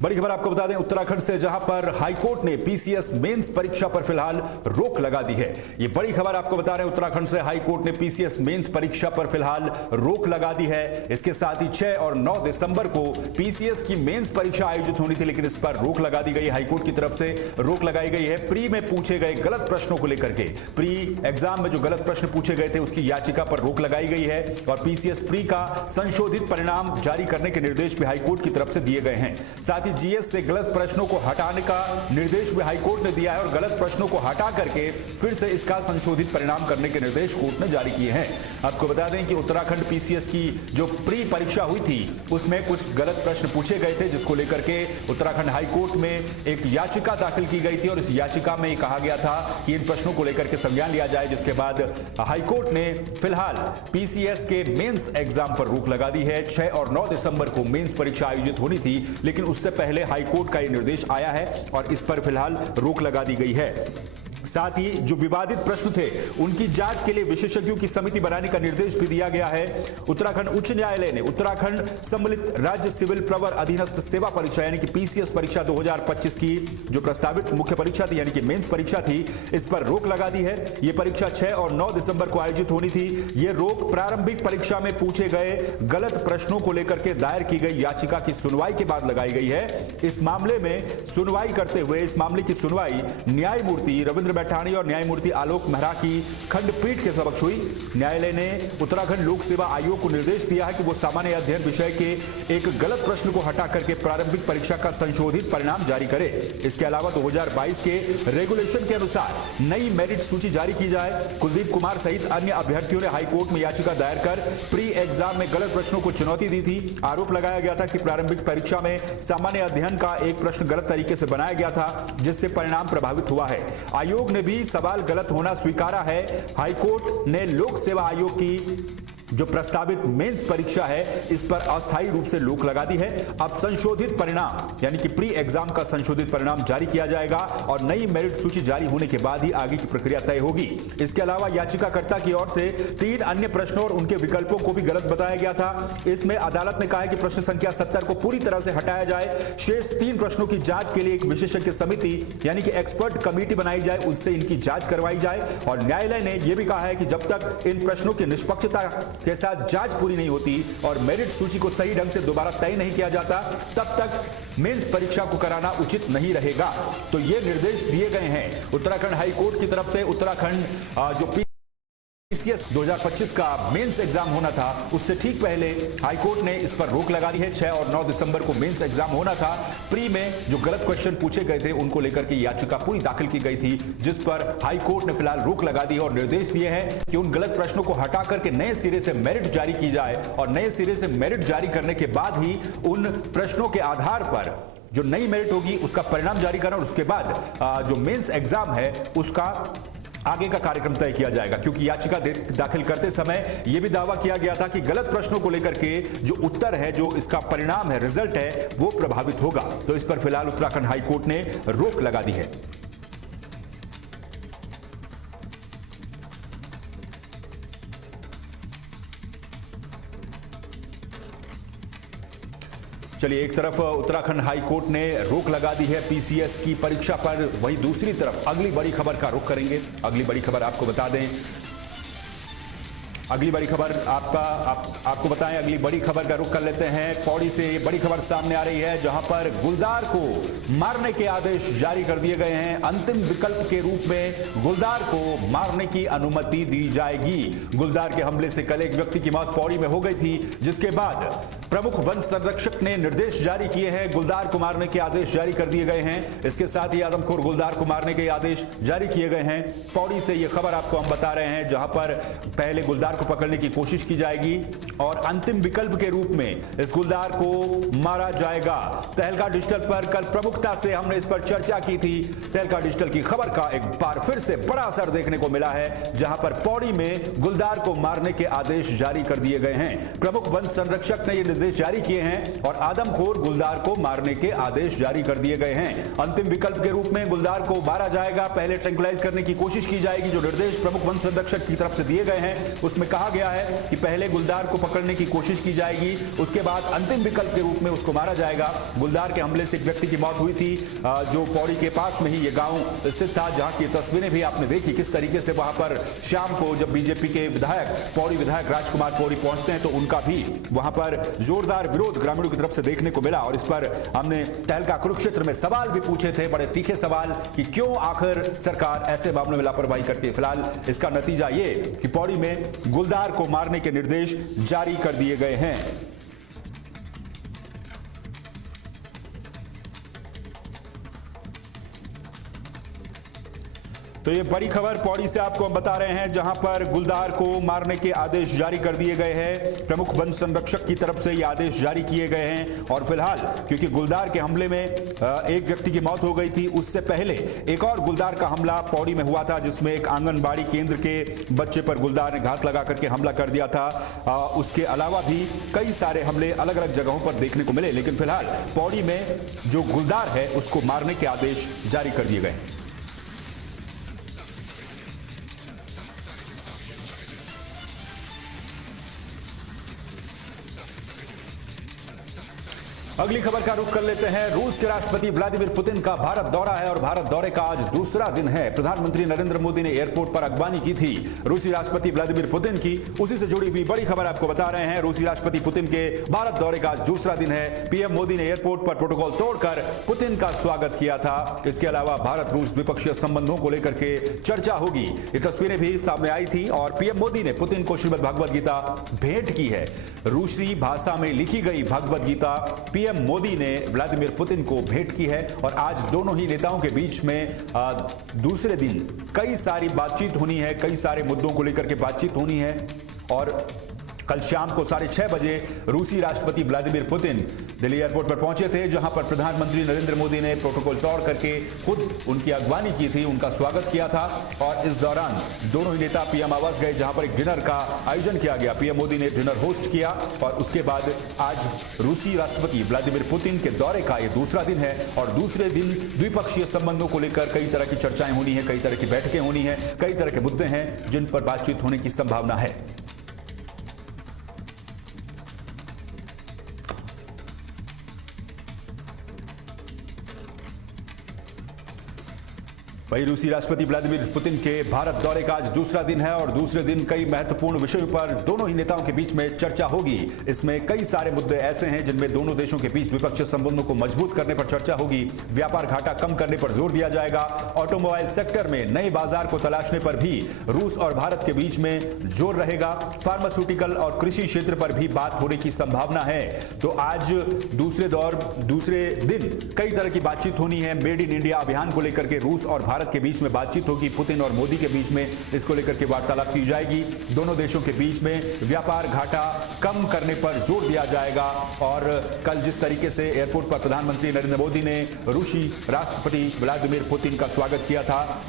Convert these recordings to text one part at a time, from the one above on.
बड़ी खबर आपको बता दें उत्तराखंड से, जहां पर हाईकोर्ट ने पीसीएस मेंस परीक्षा पर फिलहाल रोक लगा दी है। ये बड़ी खबर आपको बता रहे हैं उत्तराखंड से, हाईकोर्ट ने पीसीएस मेंस परीक्षा पर फिलहाल रोक लगा दी है। इसके साथ ही 6 और 9 दिसंबर को पीसीएस की मेंस परीक्षा आयोजित होनी थी, लेकिन इस पर रोक लगा दी गई। हाईकोर्ट की तरफ से रोक लगाई गई है। प्री में पूछे गए गलत प्रश्नों को लेकर के, प्री एग्जाम में जो गलत प्रश्न पूछे गए थे उसकी याचिका पर रोक लगाई गई है और पीसीएस प्री का संशोधित परिणाम जारी करने के निर्देश भी हाईकोर्ट की तरफ से दिए गए हैं। साथ ही जीएस से गलत प्रश्नों को हटाने का निर्देश भी हाईकोर्ट ने दिया है और गलत प्रश्नों को हटा करके फिर से इसका संशोधित परिणाम करने के निर्देश कोर्ट ने जारी किए हैं। आपको बता दें कि उत्तराखंड पीसीएस की जो प्री परीक्षा हुई थी उसमें कुछ गलत प्रश्न पूछे गए थे, जिसको लेकर के उत्तराखंड हाईकोर्ट में एक याचिका दाखिल की गई थी और इस याचिका में कहा गया था कि इन प्रश्नों को लेकर के संज्ञान लिया जाए, जिसके बाद हाईकोर्ट ने फिलहाल पीसीएस के मेंस एग्जाम पर रोक लगा दी है। 6 और 9 दिसंबर को मेंस परीक्षा आयोजित होनी थी, लेकिन उससे पहले हाईकोर्ट का यह निर्देश आया है और इस पर फिलहाल रोक लगा दी गई है। साथ ही जो विवादित प्रश्न थे उनकी जांच के लिए विशेषज्ञों की समिति बनाने का निर्देश भी दिया गया है। उत्तराखंड उच्च न्यायालय ने उत्तराखंड सम्मिलित राज्य सिविल प्रवर अधीनस्थ सेवा परीक्षा यानी कि पीसीएस परीक्षा 2025 की जो प्रस्तावित मुख्य परीक्षा थी यानी कि मेंस परीक्षा थी, इस पर रोक लगा दी है। यह परीक्षा 6 और 9 दिसंबर को आयोजित होनी थी। यह रोक प्रारंभिक परीक्षा में पूछे गए गलत प्रश्नों को लेकर के दायर की गई याचिका की सुनवाई के बाद लगाई गई है। इस मामले में सुनवाई करते हुए इस मामले की सुनवाई न्यायमूर्ति रविंद्र बैठानी और न्यायमूर्ति आलोक मेहरा की खंडपीठ के समक्ष हुई। न्यायालय ने उत्तराखंड लोक सेवा आयोग को निर्देश दिया है कि वो सामान्य अध्ययन विषय के एक गलत प्रश्न को हटा करके प्रारंभिक परीक्षा का संशोधित परिणाम जारी करे। इसके अलावा 2022 के रेगुलेशन के अनुसार नई मेरिट सूची जारी की जाए। कुलदीप कुमार सहित अन्य अभ्यर्थियों ने हाईकोर्ट में याचिका दायर कर प्री एग्जाम में गलत प्रश्नों को चुनौती दी थी। आरोप लगाया गया था कि प्रारंभिक परीक्षा में सामान्य अध्ययन का एक प्रश्न गलत तरीके से बनाया गया था, जिससे परिणाम प्रभावित हुआ है। आयोग ने भी सवाल गलत होना स्वीकारा है। हाईकोर्ट ने लोक सेवा आयोग की जो प्रस्तावित मेंस परीक्षा है इस पर अस्थायी रूप से रोक लगा दी है। अब संशोधित परिणाम यानी कि प्री एग्जाम का संशोधित परिणाम जारी किया जाएगा और नई मेरिट सूची जारी होने के बाद ही आगे की प्रक्रिया तय होगी। इसके अलावा याचिकाकर्ता की ओर से 3 अन्य प्रश्नों और उनके विकल्पों को भी गलत बताया गया था। इसमें अदालत ने कहा है कि प्रश्न संख्या 70 को पूरी तरह से हटाया जाए। शेष 3 प्रश्नों की जांच के लिए एक विशेषज्ञ समिति यानी कि एक्सपर्ट कमेटी बनाई जाए, उससे इनकी जांच करवाई जाए। और न्यायालय ने यह भी कहा है कि जब तक इन प्रश्नों की निष्पक्षता के साथ जांच पूरी नहीं होती और मेरिट सूची को सही ढंग से दोबारा तय नहीं किया जाता, तब तक मेंस परीक्षा को कराना उचित नहीं रहेगा। तो ये निर्देश दिए गए हैं उत्तराखंड हाईकोर्ट की तरफ से। उत्तराखंड जो पीसीएस 2025 का मेंस एग्जाम होना था उससे ठीक पहले हाईकोर्ट ने इस पर रोक लगा दी है। 6 और 9 दिसंबर को मेंस एग्जाम होना था। प्री में जो गलत क्वेश्चन पूछे गए थे उनको लेकर के याचिका पूरी दाखिल की गई थी, जिस पर हाईकोर्ट ने फिलहाल रोक लगा दी और निर्देश दिए हैं कि उन गलत प्रश्नों को हटा करके नए सिरे से मेरिट जारी की जाए और नए सिरे से मेरिट जारी करने के बाद ही उन प्रश्नों के आधार पर जो नई मेरिट होगी उसका परिणाम जारी करना और उसके बाद जो मेंस एग्जाम है उसका आगे का कार्यक्रम तय किया जाएगा। क्योंकि याचिका दाखिल करते समय यह भी दावा किया गया था कि गलत प्रश्नों को लेकर के जो उत्तर है, जो इसका परिणाम है, रिजल्ट है, वो प्रभावित होगा। तो इस पर फिलहाल उत्तराखंड हाईकोर्ट ने रोक लगा दी है। चलिए, एक तरफ उत्तराखंड हाईकोर्ट ने रोक लगा दी है पीसीएस की परीक्षा पर, वहीं दूसरी तरफ अगली बड़ी खबर का रुख करेंगे। अगली बड़ी खबर आपको बता दें, अगली बड़ी खबर आपको बताएं, अगली बड़ी खबर का रुख कर लेते हैं। पौड़ी से बड़ी खबर सामने आ रही है, जहां पर गुलदार को मारने के आदेश जारी कर दिए गए हैं। अंतिम विकल्प के रूप में गुलदार को मारने की अनुमति दी जाएगी। गुलदार के हमले से कल एक व्यक्ति की मौत पौड़ी में हो गई थी, जिसके बाद प्रमुख वन संरक्षक ने निर्देश जारी किए हैं। गुलदार को मारने के आदेश जारी कर दिए गए हैं। इसके साथ ही आदमखोर गुलदार को मारने के आदेश जारी किए गए हैं। पौड़ी से यह खबर आपको हम बता रहे हैं, जहां पर पहले गुलदार को पकड़ने की कोशिश की जाएगी और अंतिम विकल्प के रूप में इस गुलदार को मारा जाएगा। तहलका डिजिटल पर कल प्रमुखता से हमने इस पर चर्चा की थी। तहलका डिजिटल की खबर का एक बार फिर से बड़ा असर देखने को मिला है, जहां पर पौड़ी में गुलदार को मारने के आदेश जारी कर दिए गए हैं। प्रमुख वन संरक्षक ने यह निर्देश जारी किए हैं और आदमखोर गुलदार को मारने के आदेश जारी कर दिए गए हैं। अंतिम विकल्प के रूप में गुलदार को मारा जाएगा। पहले ट्रैंकुलाइज करने की कोशिश की जाएगी। जो निर्देश प्रमुख वन संरक्षक की तरफ से दिए गए हैं उसमें कहा गया है कि पहले गुलदार को पकड़ने की कोशिश की जाएगी, उसके बाद अंतिम विकल्प के रूप में उसको मारा जाएगा। गुलदार के हमले से एक व्यक्ति की मौत हुई थी, जो पौड़ी के पास में ही ये गांव स्थित था, जहां की तस्वीरें भी आपने देखी किस तरीके से वहां पर शाम को जब बीजेपी के विधायक पौड़ी विधायक राजकुमार पौड़ी पहुंचते हैं तो उनका भी वहां पर जोरदार विरोध ग्रामीणों की तरफ से देखने को मिला। और इस पर हमने तहलका कुरुक्षेत्र में सवाल भी पूछे थे, बड़े तीखे सवाल, कि क्यों आखिर सरकार ऐसे मामलों में लापरवाही करती है। फिलहाल इसका नतीजा ये कि पौड़ी में गुलदार को मारने के निर्देश जारी कर दिए गए हैं। तो ये बड़ी खबर पौड़ी से आपको हम बता रहे हैं, जहां पर गुलदार को मारने के आदेश जारी कर दिए गए हैं। प्रमुख वन संरक्षक की तरफ से ये आदेश जारी किए गए हैं। और फिलहाल क्योंकि गुलदार के हमले में एक व्यक्ति की मौत हो गई थी, उससे पहले एक और गुलदार का हमला पौड़ी में हुआ था, जिसमें एक आंगनबाड़ी केंद्र के बच्चे पर गुलदार ने घात लगा करके हमला कर दिया था। उसके अलावा भी कई सारे हमले अलग अलग जगहों पर देखने को मिले, लेकिन फिलहाल पौड़ी में जो गुलदार है उसको मारने के आदेश जारी कर दिए गए हैं। अगली खबर का रुख कर लेते हैं। रूस के राष्ट्रपति व्लादिमीर पुतिन का भारत दौरा है और भारत दौरे का आज दूसरा दिन है। प्रधानमंत्री नरेंद्र मोदी ने एयरपोर्ट पर अगवानी की थी रूसी राष्ट्रपति व्लादिमीर पुतिन की। उसी से जुड़ी हुई बड़ी खबर आपको बता रहे हैं। रूसी राष्ट्रपति पुतिन के भारत दौरे का आज दूसरा दिन है। पीएम मोदी ने एयरपोर्ट पर प्रोटोकॉल तोड़कर पुतिन का स्वागत किया था। इसके अलावा भारत रूस द्विपक्षीय संबंधों को लेकर के चर्चा होगी, ये तस्वीरें भी सामने आई थी। और पीएम मोदी ने पुतिन को श्रीमद् भगवद गीता भेंट की है। रूसी भाषा में लिखी गई भगवद गीता पीएम मोदी ने व्लादिमीर पुतिन को भेंट की है। और आज दोनों ही नेताओं के बीच में दूसरे दिन कई सारी बातचीत होनी है, कई सारे मुद्दों को लेकर के बातचीत होनी है। और कल शाम को 6:30 बजे रूसी राष्ट्रपति व्लादिमीर पुतिन दिल्ली एयरपोर्ट पर पहुंचे थे, जहां पर प्रधानमंत्री नरेंद्र मोदी ने प्रोटोकॉल तोड़ करके खुद उनकी अगवानी की थी, उनका स्वागत किया था। और इस दौरान दोनों ही नेता पीएम आवास गए, जहां पर एक डिनर का आयोजन किया गया। पीएम मोदी ने डिनर होस्ट किया। और उसके बाद आज रूसी राष्ट्रपति व्लादिमीर पुतिन के दौरे का यह दूसरा दिन है। और दूसरे दिन द्विपक्षीय संबंधों को लेकर कई तरह की चर्चाएं होनी है, कई तरह की बैठकें होनी है, कई तरह के मुद्दे हैं जिन पर बातचीत होने की संभावना है। वहीं रूसी राष्ट्रपति व्लादिमीर पुतिन के भारत दौरे का आज दूसरा दिन है और दूसरे दिन कई महत्वपूर्ण विषयों पर दोनों ही नेताओं के बीच में चर्चा होगी। इसमें कई सारे मुद्दे ऐसे हैं जिनमें दोनों देशों के बीच द्विपक्षीय संबंधों को मजबूत करने पर चर्चा होगी। व्यापार घाटा कम करने पर जोर दिया जाएगा। ऑटोमोबाइल सेक्टर में नए बाजार को तलाशने पर भी रूस और भारत के बीच में जोर रहेगा। फार्मास्यूटिकल और कृषि क्षेत्र पर भी बात होने की संभावना है। तो आज दूसरे दिन कई तरह की बातचीत होनी है। मेड इन इंडिया अभियान को लेकर के रूस और भारत के बीच में बातचीत होगी। पुतिन और मोदी के बीच में इसको लेकर के वार्तालाप की जाएगी। दोनों देशों के बीच में व्यापार घाटा कम करने पर जोर दिया जाएगा। और कल जिस तरीके से एयरपोर्ट पर प्रधानमंत्री नरेंद्र मोदी ने रूसी राष्ट्रपति व्लादिमीर पुतिन का स्वागत किया था,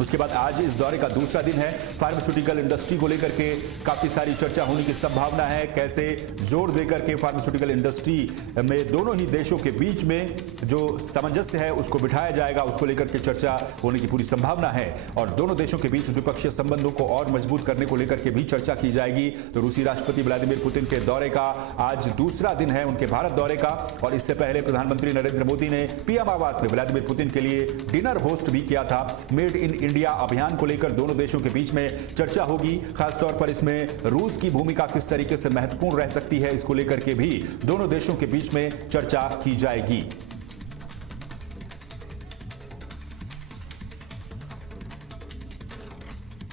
उसके बाद आज इस दौरे का दूसरा दिन है। फार्मास्यूटिकल इंडस्ट्री को लेकर के काफी सारी चर्चा होने की संभावना है। कैसे जोर देकर के फार्मास्यूटिकल इंडस्ट्री में दोनों ही देशों के बीच में जो सामंजस्य है उसको बिठाया जाएगा, उसको लेकर के चर्चा होने की पूरी संभावना है। और दोनों देशों के बीच द्विपक्षीय संबंधों को और मजबूत करने को लेकर के भी चर्चा की जाएगी। तो रूसी राष्ट्रपति व्लादिमीर पुतिन के दौरे का आज दूसरा दिन है, उनके भारत दौरे का। और इससे पहले प्रधानमंत्री नरेंद्र मोदी ने पीएम आवास में व्लादिमीर पुतिन के लिए डिनर होस्ट भी किया था। मेड इन इंडिया अभियान को लेकर दोनों देशों के बीच में चर्चा होगी। खासतौर पर इसमें रूस की भूमिका किस तरीके से महत्वपूर्ण रह सकती है, इसको लेकर के भी दोनों देशों के बीच में चर्चा की जाएगी।